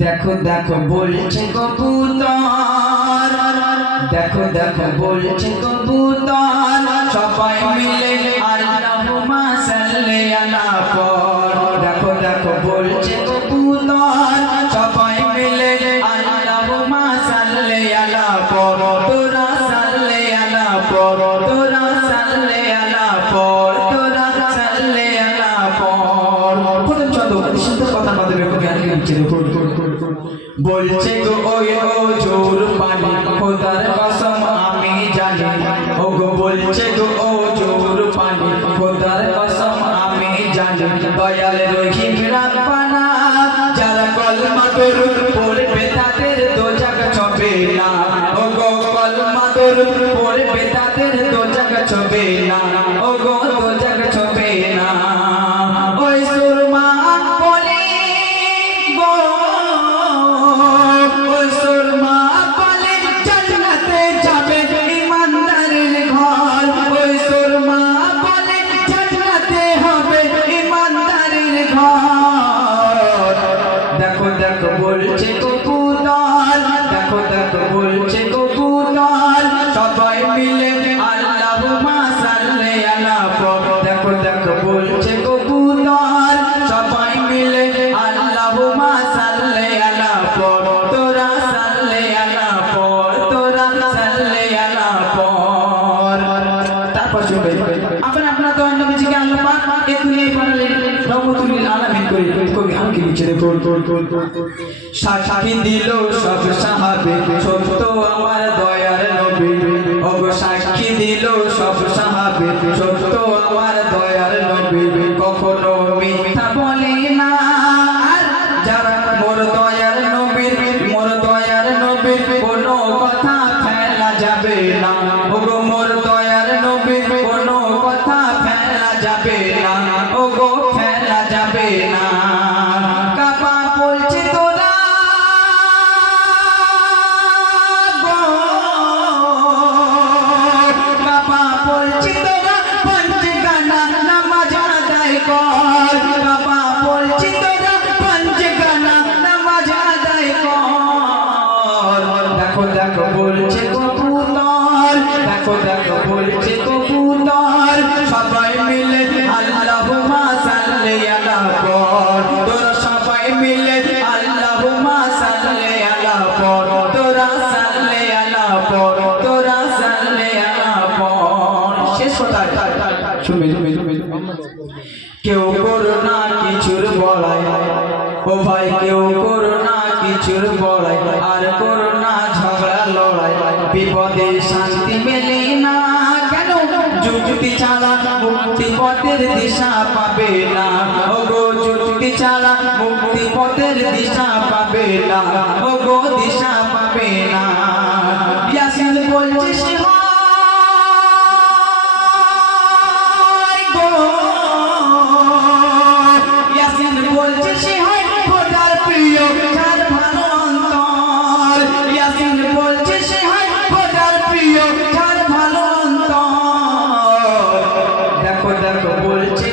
দেখো দেখো বলছে কবুতর, দেখো দেখো বলছে কবুতর, সবাই মিলে আল্লাহুম্মা সাল্লি আলা পর। দেখো দেখো বলছে কবুতর, সবাই মিলে আল্লাহুম্মা সাল্লি আলা পর। তোরা সাল্লি আলা পর, তোরা সাল্লি আলা পর, তোরা সাল্লি আলা পর। প্রথম ছন্দ সুন্দর কথার মাধ্যমে জ্ঞান দিচ্ছে। বলছে গো ওই ও জোর পানি, খোদার কসম আমি জানি। ও গো বলছে গো ও জোর পানি, খোদার কসম আমি জানি। দয়াল রহিম রাব্বানা, যারা কলমা দরুদ পড়বে তাদের দোজখ ছবে না। ও গো কলমা দরুদ পড়বে তাদের দোজখ ছবে না। ও গো দোজখ ছবে না। ওই সুরমা বলি গো, ওই সুরমা বলি জান্নাতে যাবে ইমানদারের ঘর। ওই সুরমা বলি জান্নাতে হবে ইমানদারের ঘর। দেখো দেখো বলছে কবুতর, দেখো দেখো বলছে কবুতর, সবাই মিলে আল্লাহুম্মা সাল্লি আলা পর। দেখো দেখো বলছে কবুতর, সবাই মিলে আল্লাহুম্মা সাল্লি আলা পর। তোরা সাল্লি আলা পর, তোরা সাল্লি আলা পর। তারপর শুনবে আপনারা আপনারা তো নবীজিকে আল্লাহ পাক এই দুনিয়ায় পাঠালেন রহমতুল লিল আলামিন করে। কবি আমাকে লিখে দে সাক্ষী দিল সব সাহাবে সত্য আমার দয়ার নবী। ও গো সাক্ষী দিল সব সাহাবে সত্য আমার দয়ার নবী। কখনো মিথ্যা বলে না আর যারা মোর দয়ার নবীর, মোর দয়ার নবীর কোনো কথা ফেলা যাবে না। ও গো মোর দয়ার নবীর কোনো কথা ফেলা যাবে না। ও গো ফেলা যাবে না। কাবা বলছে তোরা গো, কাবা বলছে তোরা পঞ্চগানা নামাজ আদায় কর। কাবা বলছে তোরা পঞ্চগানা নামাজ আদায় কর। দেখো দেখো বলছে কবুতর, দেখো দেখো বলছে কবুতর, সবাই মিলে আল্লাহুম্মা সাল্লি আলা পর। তোরা সবাই মিলে আল্লাহুম্মা সাল্লি আলা পর। তোরা সাল্লি আলা পর, তোরা সাল্লি আলা পর। শেষ কথা শুনবে। কেউ করো না কিছুর বড়াই, ও ভাই কেউ করো না কিছুর বড়াই, আর করো না ঝগড়া লড়াই। বিপদে শান্তি মেলে না কেন, যুক্তি ছাড়া মুক্তি পথের দিশা পাবে না। ও গো যুক্তি ছাড়া মুক্তি পথের দিশা পাবে না। ও গো দিশা পাবে না। ইয়াসিন বলছে সে গো, ইয়াসিন বলছে সে হয় খোদার প্রিয় যার ভালো অন্তর। ইয়াসিন বলছে সে হয় খোদার প্রিয় যার ভালো অন্তর। দেখো দেখো বলছে